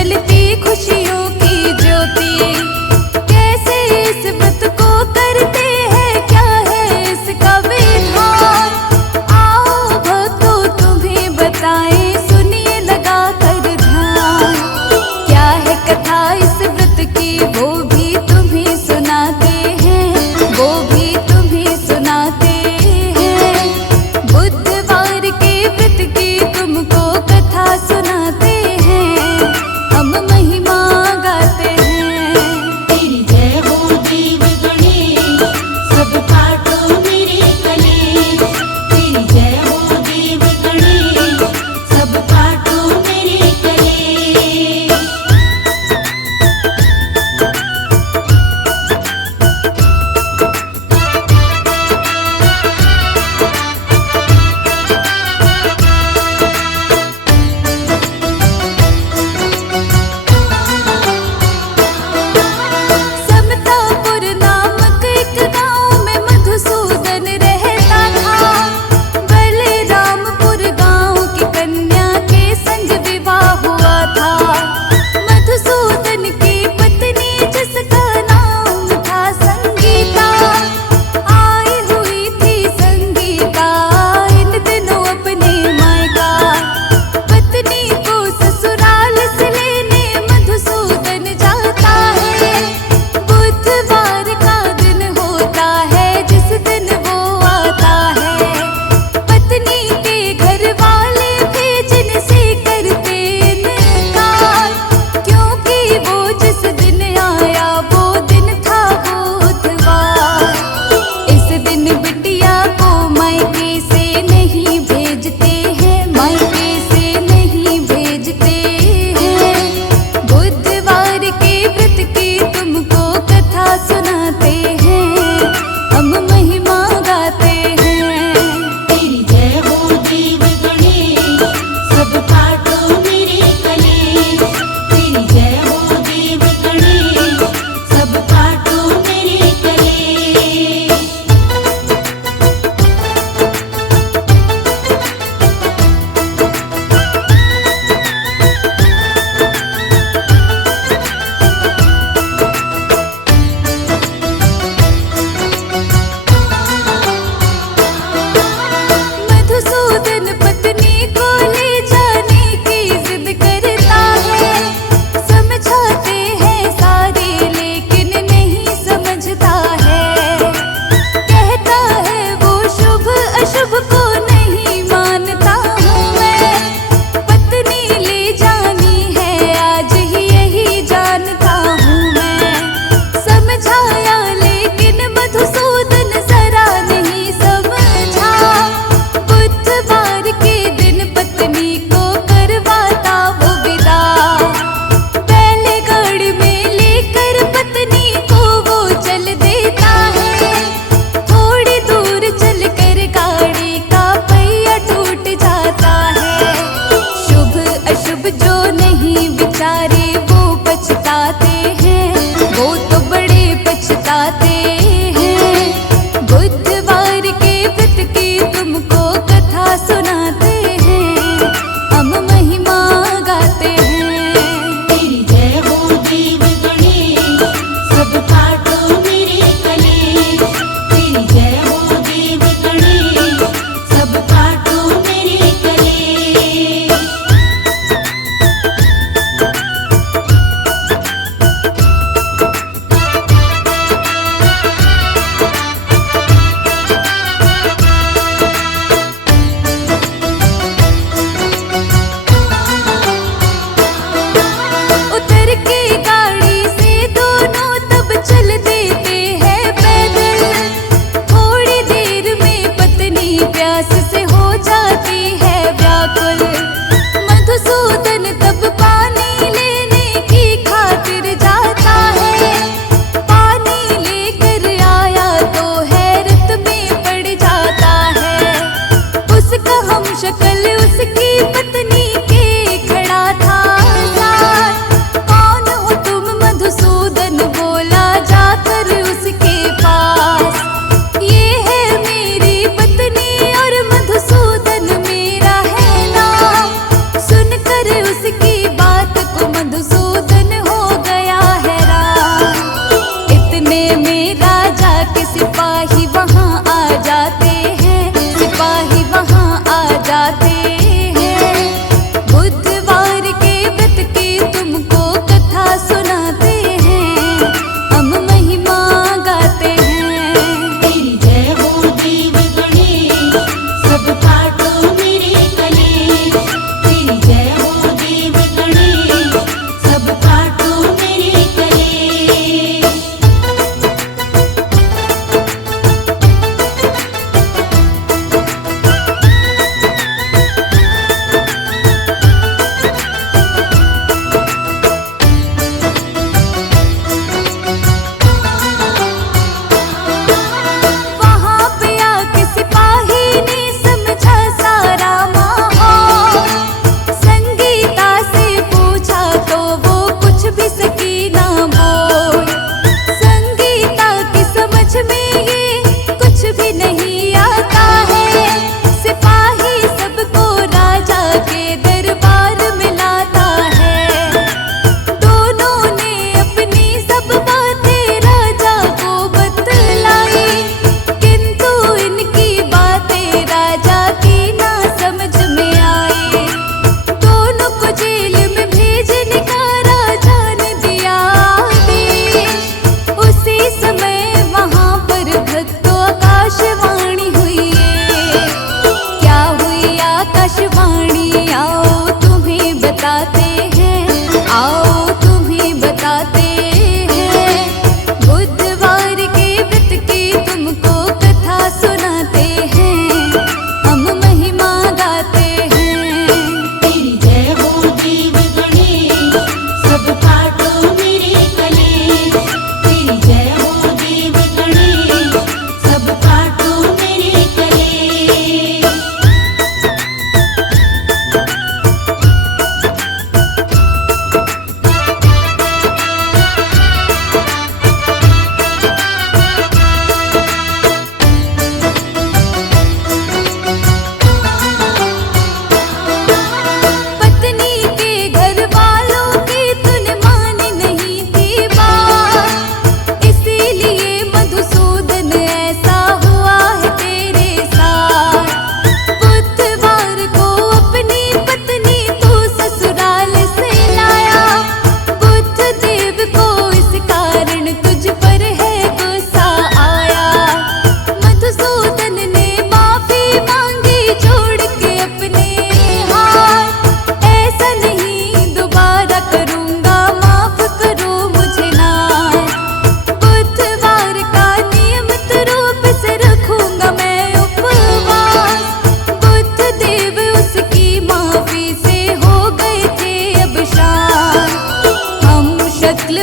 जलती खुशियों की ज्योति। कैसे इस व्रत को करते हैं, क्या है इसका विधान। आओ भक्तों तुम्हें बताएं, सुनिए लगा कर ध्यान। क्या है कथा इस व्रत की, वो भी तुम्हें सुनाते हैं, वो भी तुम्हें सुनाते हैं। बुधवार के व्रत की तुमको कथा सुनाते हैं, हम महिमा गाते हैं।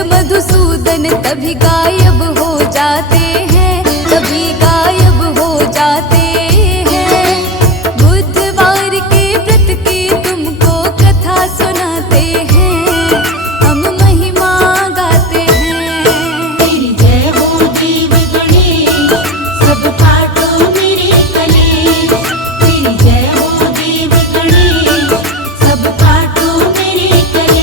मधुसूदन तभी गायब हो जाते हैं, तभी गायब हो जाते हैं। बुधवार के व्रत की तुमको कथा सुनाते हैं, हम महिमा गाते हैं। तेरी जय हो देव गणेश, सब काटो मेरे कलेश। तेरी जय हो देव गणेश, सब काटो मेरे कलेश।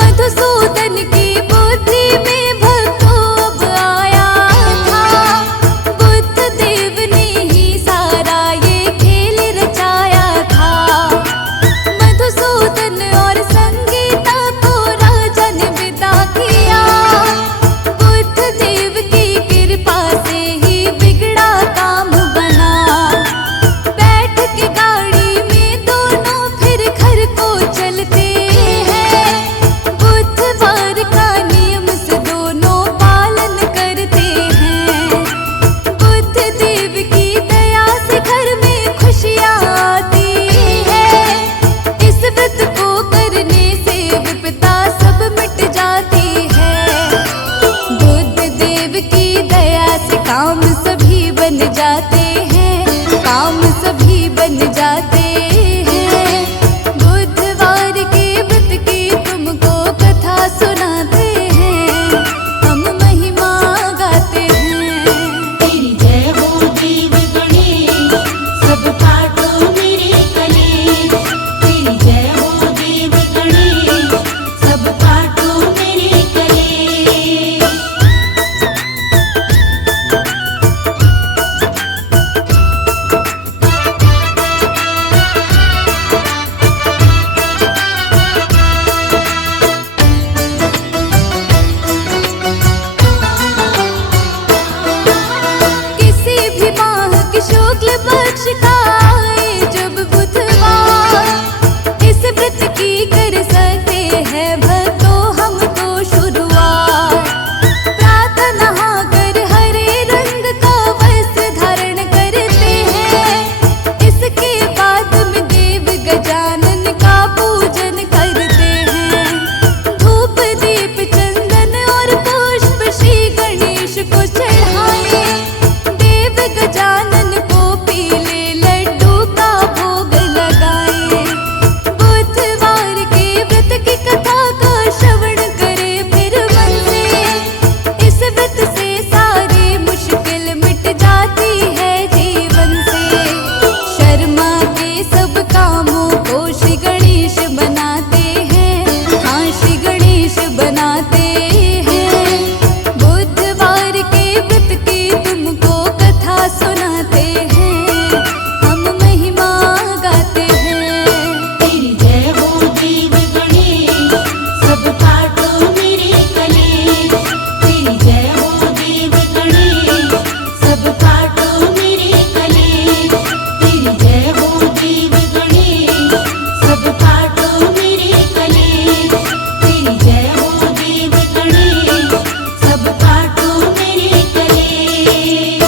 मधुसूदन की बुद्धि में भक्तों अब आया था, बुद्ध देव ने ही सारा ये खेल रचाया था। मधुसूदन और संगीता को राजा ने विदा किया, बुद्ध देव की कृपा से ही बिगड़ा काम बना। बैठ के गाड़ी में दोनों फिर घर को चलते हैं, बुधवार का नियम से दोनों पालन करते हैं। बुद्ध देव की दया से घर में खुशियाँ आती है, इस व्रत को करने से विपदा सब मिट जाती है। बुद्ध देव की दया से काम सभी बन जाते हैं, काम सभी बन जाते हैं। बुधवार के व्रत की तुमको कथा सुनाते हैं, हम महिमा गाते हैं। तेरी जय हो देव गणेश, सब काटो मेरे कलेश। तेरी जय हो देव गणेश, सब काटो मेरे कलेश। किसी भी माह की शुक्ल पक्ष का आए जब बुधवार, इस व्रत की कर सकते हैं भक्तों हम तो शुरुआत। प्रातः नहाकर हरे रंग का वस्त्र धारण करते हैं, इसके बाद में देव गजानन का पूजन करते हैं। धूप दीप चंदन और पुष्प श्री गणेश को चढ़ाए, देव गजानन को पीले लड्डू का भोग लगाए। बुधवार के व्रत की कथा का श्रवण करे फिर मन से, इस व्रत से सारी मुश्किल मिट जाती है जीवन से। शर्मा के सब कामों को श्री गणेश बनाते हैं, हाँ श्री गणेश बनाते हैं। बुधवार के व्रत की तुमको कथा सुनाते हैं, हम महिमा गाते हैं। तेरी जय हो देव गणेश, सब काटो मेरे कलेश। तेरी जय हो देव गणेश, सब काटो मेरे कलेश। तेरी जय हो देव गणेश, सब काटो मेरे कलेश। तेरी जय हो देव गणेश, सब काटो मेरे कलेश।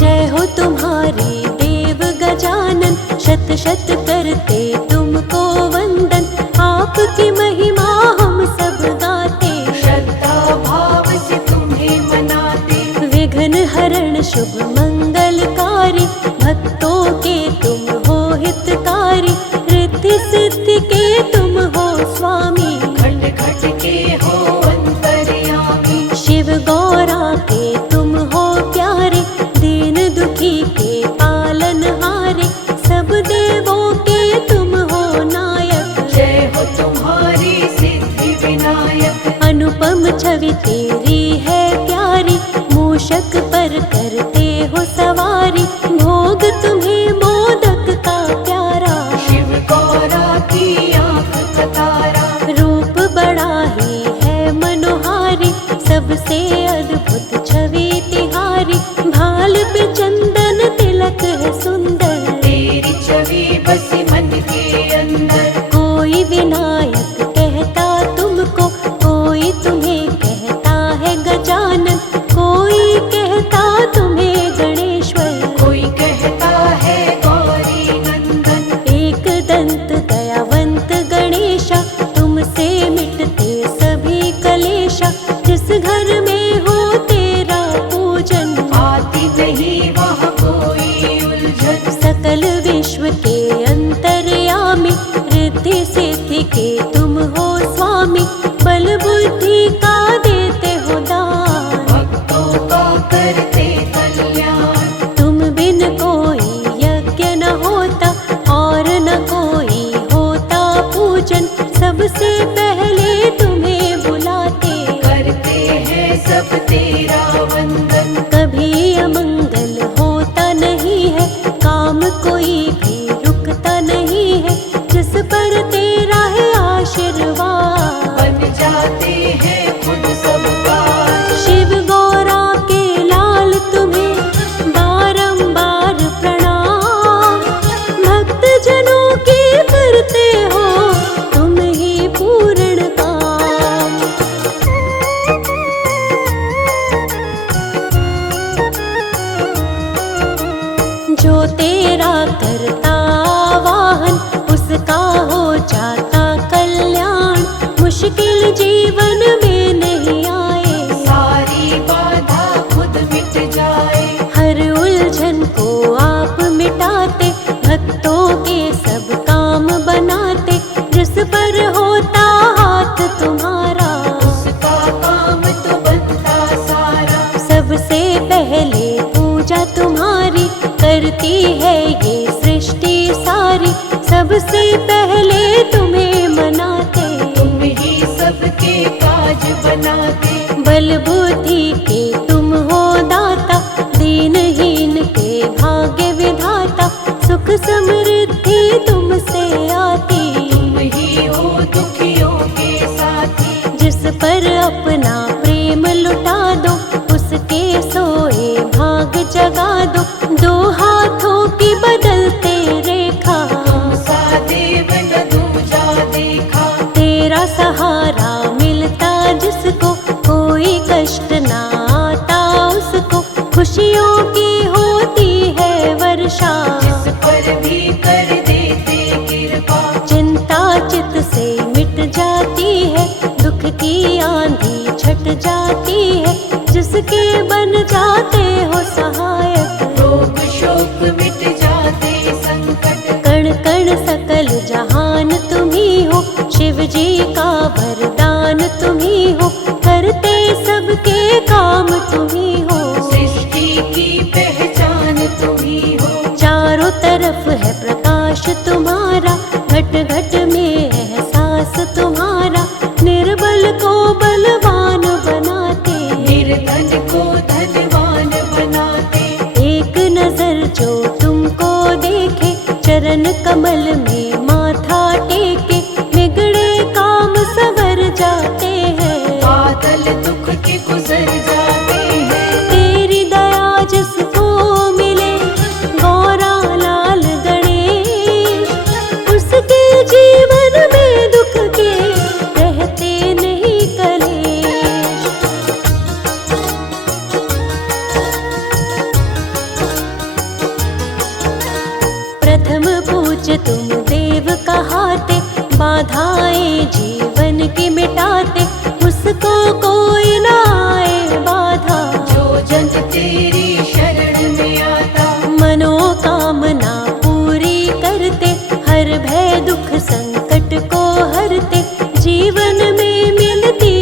जय हो तुम्हारी देव गजानन, शत शत करते तुमको वंदन। आपकी महिमा हम सब गाते, श्रद्धा भाव से तुम्हें मनाते। विघ्न हरण शुभ मंगलकारी, भक्तों के तुम हो हितकारी। रिद्धि सिद्धि के तुम हो स्वामी, खट खट के हो अंतर्यामी। शिव गौरा के तुम हो प्यारे, दीन दुखी के पालनहारे। सब देवों के तुम हो नायक, जय हो तुम्हारी सिद्धि विनायक। अनुपम छवि तेरी है प्यारी, मूषक पर करते हो सवारी। भोग तुम्हें मोदक का प्यारा, शिव गौरा की आंख का तारा। रूप बड़ा सजाते हैं खुद सब काज। शिव गौरा के लाल तुम्हें बारंबार प्रणाम। भक्त जनों की करते हो तुम ही पूर्ण काम। जो तेरा करता वाहन उसका हो जाता कल्याण। मुश्किल जीवन में नहीं आए सारी बाधा खुद मिट जाए। हर उलझन को आप मिटाते। भक्तों के सब काम बनाते। जिस पर होता हाथ तुम्हारा उसका काम तो बनता सारा। सबसे पहले पूजा तुम्हारी करती है ये सृष्टि सारी। सबसे पहले तुम्हें मनाते तुम ही सबके काज बनाते। बल बुद्धि के तुम हो दाता। दीनहीन के भाग्य विधाता। सुख समृद्धि तुमसे आती। तुम ही हो दुखियों के साथी। जिस पर अपना प्रेम लुटा दो उसके सोए भाग जगा दो। दो हाथों की बदलते रेखा तुम सा देव न दूजा देखा। तेरा सहारा मिलता जिसको कोई कष्ट ना आता उसको। खुशियों की होती है वर्षा जिस पर भी कर देते कृपा। चिंता चित से मिट जाती है। दुख की आंधी छट जाती है। जिसके बन जाते हो सहायक रोग शोक मिट जाते संकट। कण कण सकल जहान तुम ही हो। शिव जी का वरदान तुम ही हो। करते सबके काम तुम ही हो। सृष्टि की पहचान तुम ही हो। चारों तरफ है प्रकाश तुम्हारा। घट घट में एहसास तुम्हारा। निर्बल को बलवान बनाते। निर्धन को धनवान बनाते। एक नजर जो तुमको देखे चरण कमल में माथा टेके। बिगड़े काम सवर जाते हैं। बादल दुख के गुजर जाते हैं। तेरी दया जिसको मिले गौरा लाल गणेश। उसके जीवन में दुख के रहते नहीं कलेश। प्रथम पूज्य तुम देव कहाते। बाधाएं जीवन की मिटाते। उसको कोई ना आए बाधा जो जन तेरी शरण में आता। मनोकामना पूरी करते। हर भय दुख संकट को हरते। जीवन में मिलती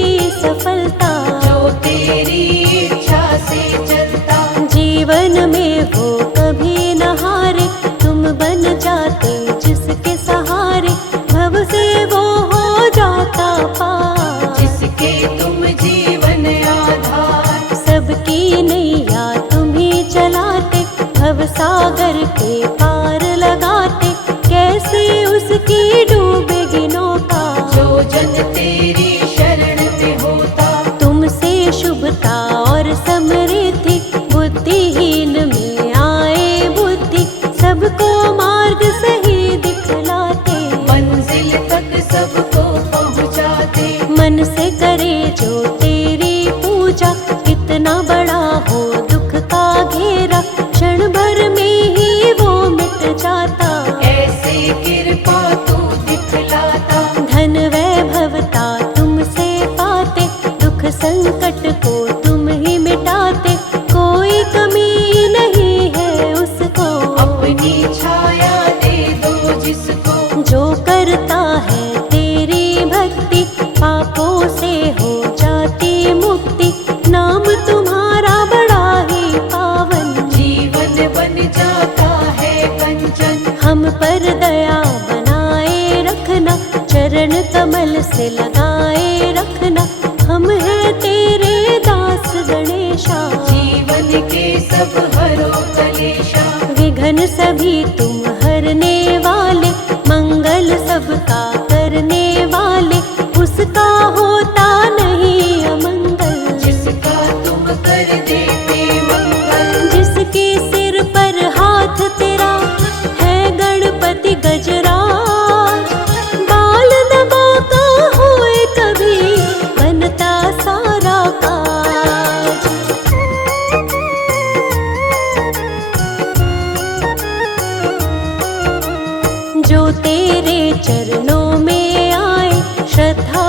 सफलता जो तेरी इच्छा से चलता। जीवन में वो कभी न हारे। तुम बन जाते जिसके सहारे। भव से वो हो जाता पार। जिसके तुम जीवन आधार। सबकी नैया तुम ही चलाते। भव सागर के पार लगाते। कैसे उसकी डूबेगी नौका जो जन तेरी शरण में होता। तुमसे शुभता और समृद्धि। बुद्धिहीन में आए बुद्धि। सबको मार्ग सही दिखलाते। मंजिल तक सबको पहुँचाते। मन से करे जो तेरी पूजा। कितना बड़ा हो दुख का घेरा। क्षण भर में ही वो मिट जाता। ऐसे कृपा तू दिखलाता। धन वैभवता तुमसे पाते। दुख संकट को तुम ही मिटाते। कोई कमी नहीं है उसको। अपनी छाया दे दो जिसको। जो करता है तेरी भक्ति पापों से हो जाती मुक्ति। नाम तुम्हारा बड़ा ही पावन। जीवन बन जाता है कंचन। हम पर दया बनाए रखना। चरण कमल से लगाए रखना। हम हैं तेरे दास गणेशा। जीवन के सब हरो कलेशा। विघ्न सभी तुम हरने वाले। मंगल सबका करने वाले। उसका होता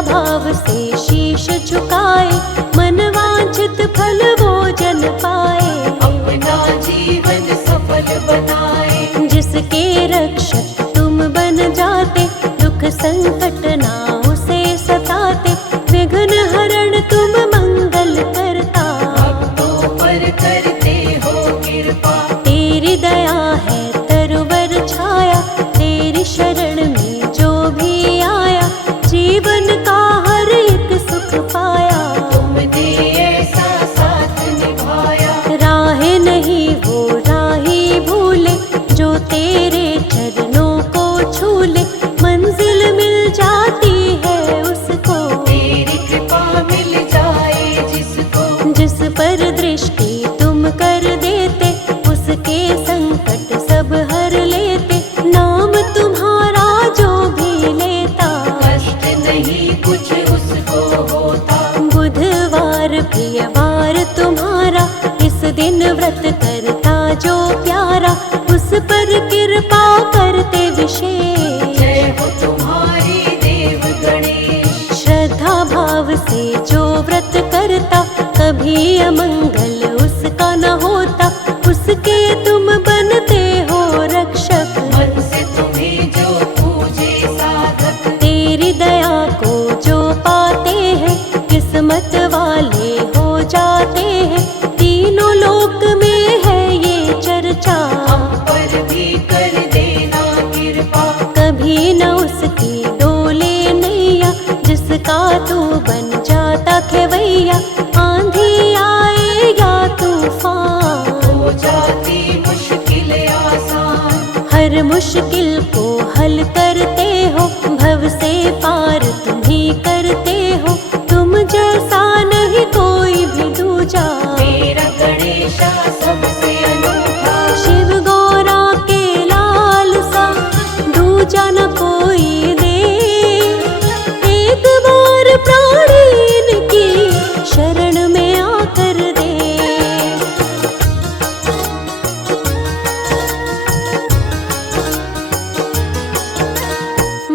भाव से शीश झुकाए, मन वांछित फल वो जन पाए। अपना जीवन सफल बनाए, जिसके रक्षक तुम बन जाते, दुख संकट ना उसे सताते। विघ्न हरण तुम मंगल करता, भक्तों पर करते हो कृपा। तेरी दया है तरुवर छाया, तेरी शरण में जो भी आया, जीवन का हर एक सुख पाया। तुमने ऐसा साथ निभाया, राह नहीं वो राही भूले, जो तेरे चरणों को छूले। मंजिल मिल जाती है उसको, तेरी कृपा मिल जाए जिसको। जिस पर दृष्टि तुम कर देते, उसके संकट सब हर लेते। नाम तुम्हारा जो भी लेता, कष्ट नहीं कुछ उसको होता। बुधवार प्रियवार तुम्हारा, इस दिन व्रत करता जो प्यारा, उस पर कृपा करते विशेष। जय हो तुम्हारी देव गणेश, श्रद्धा भाव से जो व्रत करता, कभी अमंगल उसका न होता। उसके तुम बनते हो रक्षक, मन से तुम्हें जो पूजे साधक। तेरी दया को जो पाते हैं, किस्मत वाले हो जाते हैं। तीनों लोक में है ये चर्चा, हम पर भी कर देना कृपा। कभी न उसकी डोले नैया, जिसका तू बन जाता खेवैया। आंधी आए या तूफान, हो जाती मुश्किल आसान। हर मुश्किल को हल करते हो, भव से पार तुम ही करते हो। तुम जैसा नहीं कोई भी दूजा, मेरा गणेशा सबसे अनूठा। शिव गौरा के लाल सा दूजा न कोई दे। एक बार प्राणी की शरण में आकर दे।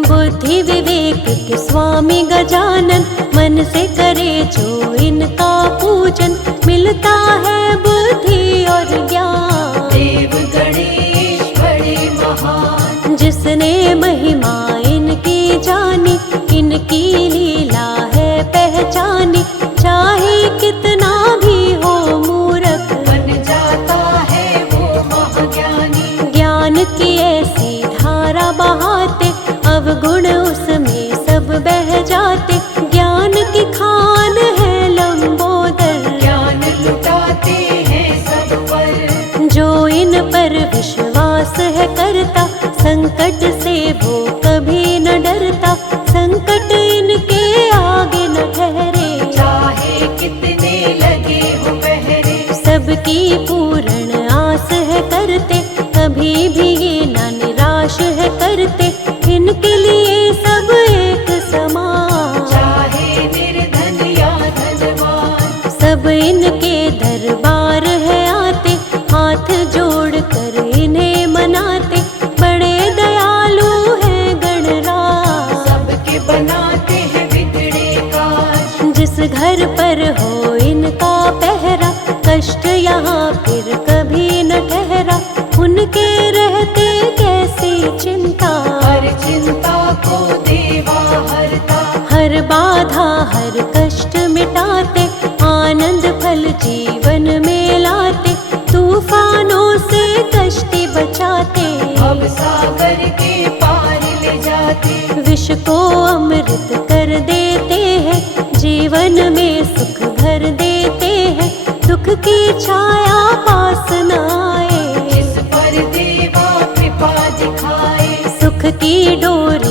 बुद्धि विवेक के स्वामी गजानन, मन से करे जो इनका पूजन, मिलता है बुद्धि और ज्ञान। देव गणेश बड़े महान, जिसने महिमा इनकी जानी, इनकी लीला है पहचानी। चाहे कितना भी हो मूर्ख, बन जाता है वो महाज्ञानी। ज्ञान की ऐसी धारा बहाते, अवगुण उसमें सब बह जाते। ज्ञान की खान है लंबोदर, ज्ञान लुटाते हैं सब पर। जो इन पर विश्वास है करता, संकट से वो कभी न डरता। संकट इनके आगे न ठहरे, चाहे कितने लगे हो पहरे। सबकी पूर्ण आस है करते, कभी भी ये न निराश है करते। इनके लिए सब एक समान, चाहे निर्धन या धनवान। सब इनके दरबार है आते, हाथ जोड़ कर इन्हें मनाते। बड़े दयालु है गणराज, सबके बनाते हैं बिगड़े काज। जिस घर पर हो इनका पहरा, कष्ट यहाँ फिर कभी न ठहरा। उनके रहते कैसी चिंता, हर चिंता को देवा हरता। हर बाधा हर कष्ट मिटाते, आनंद फल जीवन में लाते। तूफानों से कश्ती बचाते, अब सागर के पार ले जाते। विष को अमृत कर देते हैं, जीवन में सुख भर देते हैं। दुख की छाया पास न आए, जिस पर देवा कृपा दिखाए। सुख की डोर